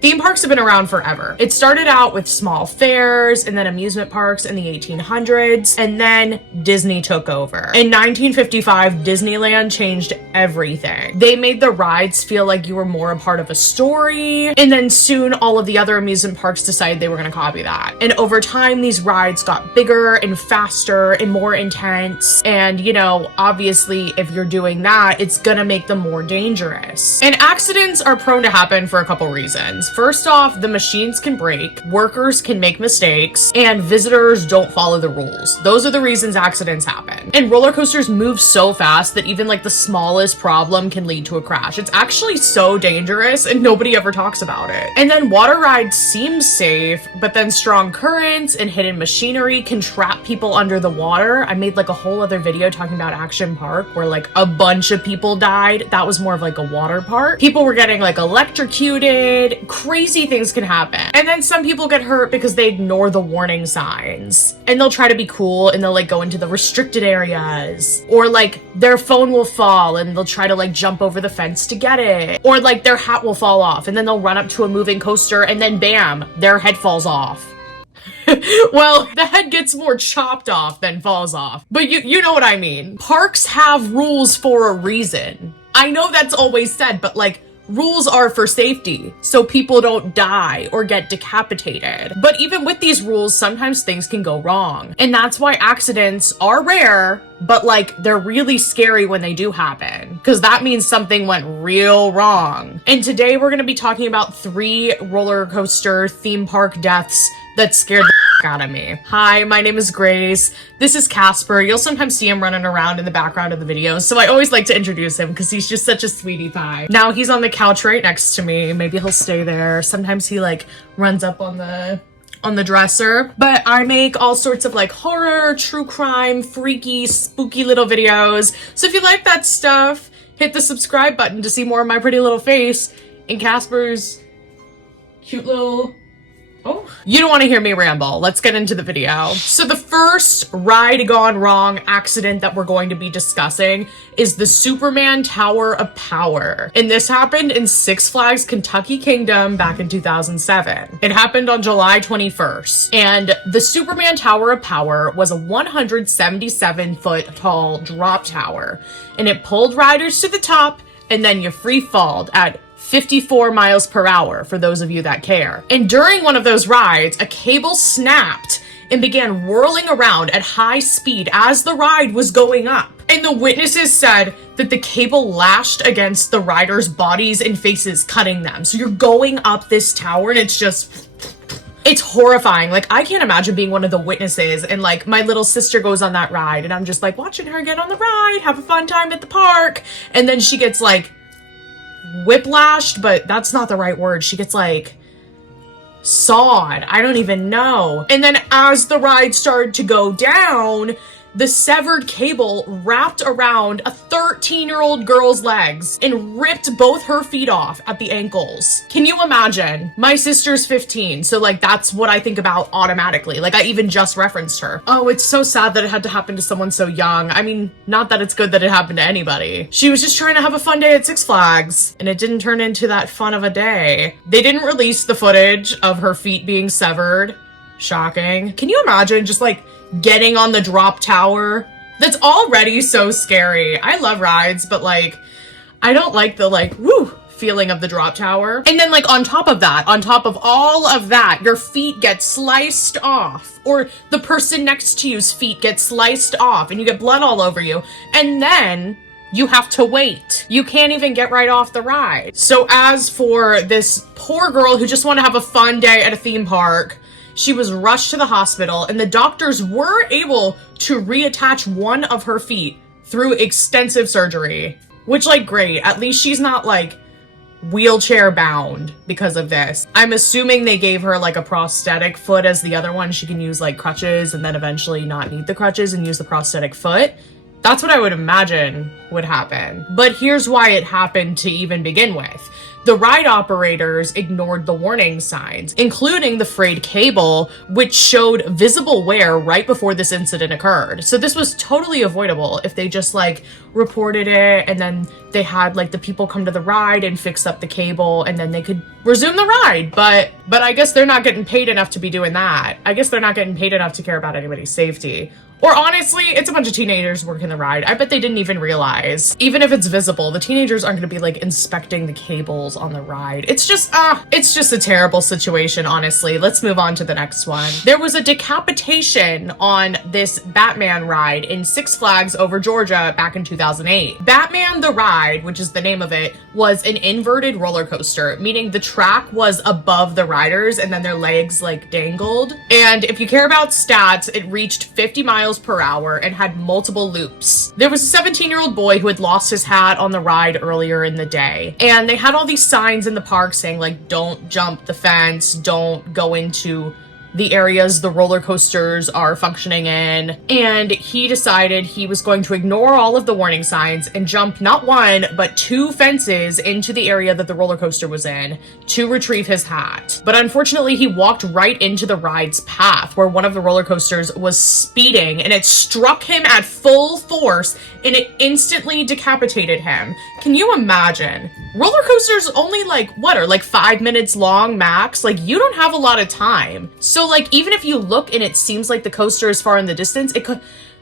Theme parks have been around forever. It started out with small fairs and then amusement parks in the 1800s, and then Disney took over. In 1955, Disneyland changed everything. They made the rides feel like you were more a part of a story, and then soon all of the other amusement parks decided they were going to copy that. And over time, these rides got bigger and faster and more intense, and you know, obviously if you're doing that, it's gonna make them more dangerous. And accidents are prone to happen for a couple reasons. First off, the machines can break, workers can make mistakes, and visitors don't follow the rules. Those are the reasons accidents happen. And roller coasters move so fast that even like the smallest problem can lead to a crash. It's actually so dangerous and nobody ever talks about it. And then water rides seem safe, but then strong currents and hidden machinery can trap people under the water. I made like a whole other video talking about Action Park where like a bunch of people died. That was more of like a water park. People were getting like electrocuted. Crazy things can happen. And then some people get hurt because they ignore the warning signs. And they'll try to be cool and they'll like go into the restricted areas. Or like their phone will fall and they'll try to like jump over the fence to get it. Or like their hat will fall off and then they'll run up to a moving coaster and then bam, their head falls off. Well, the head gets more chopped off than falls off. But you know what I mean. Parks have rules for a reason. I know that's always said, but like, rules are for safety, so people don't die or get decapitated. But even with these rules, sometimes things can go wrong. And that's why accidents are rare, but like they're really scary when they do happen, because that means something went real wrong. And today we're going to be talking about 3 roller coaster theme park deaths that scared the out of me. Hi, my name is Grace. This is Casper. You'll sometimes see him running around in the background of the videos, so I always like to introduce him because he's just such a sweetie pie. Now he's on the couch right next to me. Maybe he'll stay there. Sometimes he like runs up on the dresser. But I make all sorts of like horror, true crime, freaky, spooky little videos. So if you like that stuff, hit the subscribe button to see more of my pretty little face and Casper's cute little... Oh, you don't want to hear me ramble. Let's get into the video. So the first ride gone wrong accident that we're going to be discussing is the Superman Tower of Power. And this happened in Six Flags Kentucky Kingdom back in 2007. It happened on July 21st. And the Superman Tower of Power was a 177-foot tall drop tower. And it pulled riders to the top and then you free falled at 54 miles per hour, for those of you that care. And during one of those rides, a cable snapped and began whirling around at high speed as the ride was going up. And the witnesses said that the cable lashed against the riders' bodies and faces, cutting them. So you're going up this tower and it's just... It's horrifying. Like, I can't imagine being one of the witnesses, and like my little sister goes on that ride and I'm just like watching her get on the ride, have a fun time at the park, and then she gets like whiplashed, but that's not the right word. She gets like sawed. I don't even know. And then as the ride started to go down, the severed cable wrapped around a 13-year-old girl's legs and ripped both her feet off at the ankles. Can you imagine? My sister's 15, so like that's what I think about automatically. Like I even just referenced her. Oh, it's so sad that it had to happen to someone so young. I mean, not that it's good that it happened to anybody. She was just trying to have a fun day at Six Flags, and it didn't turn into that fun of a day. They didn't release the footage of her feet being severed. Shocking. Can you imagine just like getting on the drop tower? That's already so scary. I love rides, but like I don't like the like woo feeling of the drop tower. And then like on top of that, on top of all of that, your feet get sliced off, or the person next to you's feet get sliced off and you get blood all over you, and then you have to wait. You can't even get right off the ride. So as for this poor girl who just wanted to have a fun day at a theme park, she was rushed to the hospital, and the doctors were able to reattach one of her feet through extensive surgery. Which, like, great. At least she's not, like, wheelchair bound because of this. I'm assuming they gave her, like, a prosthetic foot as the other one. She can use, like, crutches and then eventually not need the crutches and use the prosthetic foot. That's what I would imagine would happen. But here's why it happened to even begin with. The ride operators ignored the warning signs, including the frayed cable, which showed visible wear right before this incident occurred. So this was totally avoidable if they just like reported it, and then they had like the people come to the ride and fix up the cable, and then they could resume the ride. But I guess they're not getting paid enough to be doing that. I guess they're not getting paid enough to care about anybody's safety. Or honestly, it's a bunch of teenagers working the ride. I bet they didn't even realize. Even if it's visible, the teenagers aren't going to be like inspecting the cables on the ride. It's just a terrible situation, honestly. Let's move on to the next one. There was a decapitation on this Batman ride in Six Flags over Georgia back in 2008. Batman the Ride, which is the name of it, was an inverted roller coaster, meaning the track was above the riders and then their legs like dangled. And if you care about stats, it reached 50 miles per hour and had multiple loops. There was a 17-year-old boy who had lost his hat on the ride earlier in the day. And they had all these signs in the park saying like, don't jump the fence, don't go into the areas the roller coasters are functioning in. And he decided he was going to ignore all of the warning signs and jump not one, but 2 fences into the area that the roller coaster was in to retrieve his hat. But unfortunately, he walked right into the ride's path where one of the roller coasters was speeding, and it struck him at full force and it instantly decapitated him. Can you imagine? Roller coasters only like, what, are like 5 minutes long max? Like, you don't have a lot of time. So like, even if you look and it seems like the coaster is far in the distance, it could,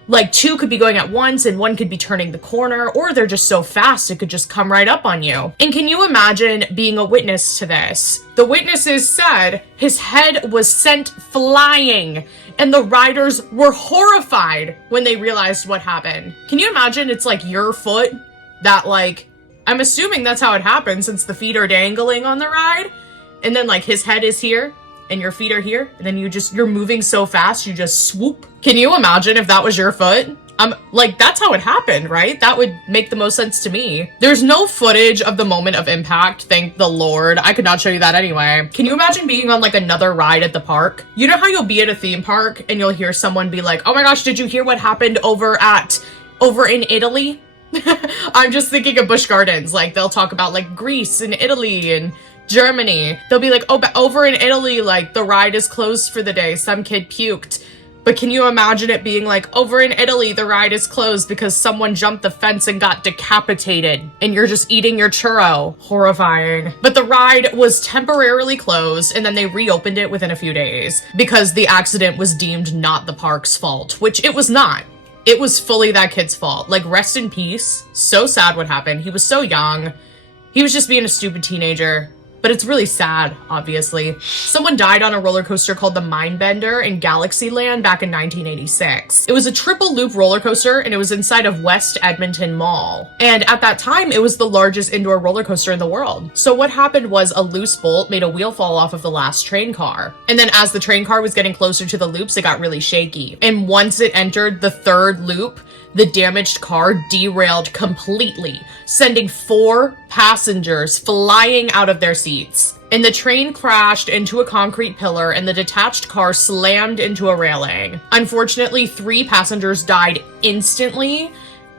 like 2 could be going at once and 1 could be turning the corner, or they're just so fast it could just come right up on you. And can you imagine being a witness to this? The witnesses said his head was sent flying, and the riders were horrified when they realized what happened. Can you imagine it's like your foot that like, I'm assuming that's how it happened since the feet are dangling on the ride, and then like his head is here and your feet are here, and then you're moving so fast, you just swoop. Can you imagine if that was your foot? Like, that's how it happened, right? That would make the most sense to me. There's no footage of the moment of impact, thank the Lord. I could not show you that anyway. Can you imagine being on like another ride at the park? You know how you'll be at a theme park and you'll hear someone be like, oh my gosh, did you hear what happened over in Italy? I'm just thinking of Busch Gardens. Like, they'll talk about like Greece and Italy and Germany. They'll be like, oh, but over in Italy, like the ride is closed for the day. Some kid puked. But can you imagine it being like, over in Italy, the ride is closed because someone jumped the fence and got decapitated, and you're just eating your churro? Horrifying. But the ride was temporarily closed, and then they reopened it within a few days because the accident was deemed not the park's fault, which it was not. It was fully that kid's fault. Like, rest in peace. So sad what happened. He was so young. He was just being a stupid teenager. But it's really sad, obviously. Someone died on a roller coaster called the Mindbender in Galaxyland back in 1986. It was a triple loop roller coaster, and it was inside of West Edmonton Mall. And at that time, it was the largest indoor roller coaster in the world. So what happened was a loose bolt made a wheel fall off of the last train car. And then as the train car was getting closer to the loops, it got really shaky. And once it entered the 3rd loop, the damaged car derailed completely, sending 4 passengers flying out of their seats. And the train crashed into a concrete pillar, and the detached car slammed into a railing. Unfortunately, 3 passengers died instantly,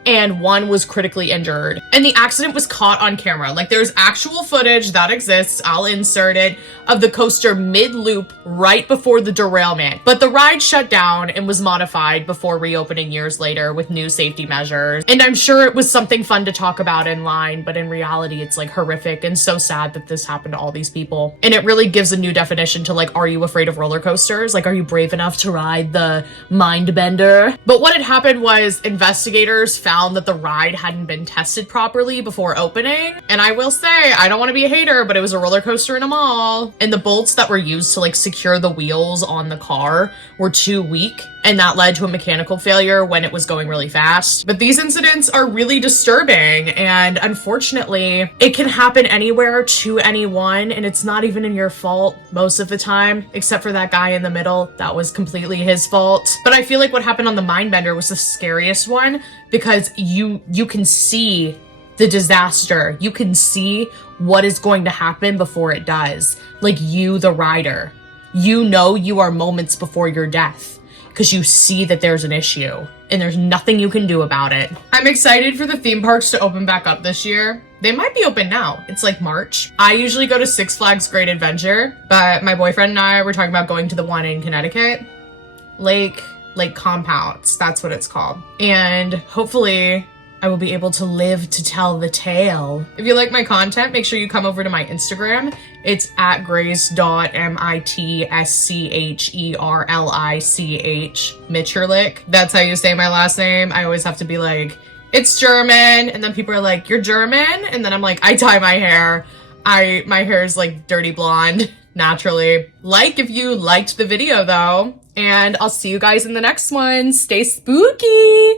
and 1 was critically injured. And the accident was caught on camera. Like, there's actual footage that exists, I'll insert it, of the coaster mid-loop right before the derailment. But the ride shut down and was modified before reopening years later with new safety measures. And I'm sure it was something fun to talk about in line, but in reality, it's like horrific and so sad that this happened to all these people. And it really gives a new definition to like, are you afraid of roller coasters? Like, are you brave enough to ride the Mindbender? But what had happened was investigators found that the ride hadn't been tested properly before opening. And I will say, I don't want to be a hater, but it was a roller coaster in a mall. And the bolts that were used to like secure the wheels on the car were too weak. And that led to a mechanical failure when it was going really fast. But these incidents are really disturbing. And unfortunately, it can happen anywhere to anyone. And it's not even in your fault most of the time, except for that guy in the middle. That was completely his fault. But I feel like what happened on the Mindbender was the scariest one because you can see the disaster. You can see what is going to happen before it does. Like, you, the rider, you know you are moments before your death. because you see that there's an issue and there's nothing you can do about it. I'm excited for the theme parks to open back up this year. They might be open now. It's like March. I usually go to Six Flags Great Adventure, but my boyfriend and I were talking about going to the one in Connecticut. Lake Compounds, that's what it's called. And hopefully I will be able to live to tell the tale. If you like my content, make sure you come over to my Instagram. It's at grace.mitschlerlich. Mitscherlich. That's how you say my last name. I always have to be like, it's German. And then people are like, you're German? And then I'm like, I dye my hair. My hair is like dirty blonde naturally. Like if you liked the video though. And I'll see you guys in the next one. Stay spooky.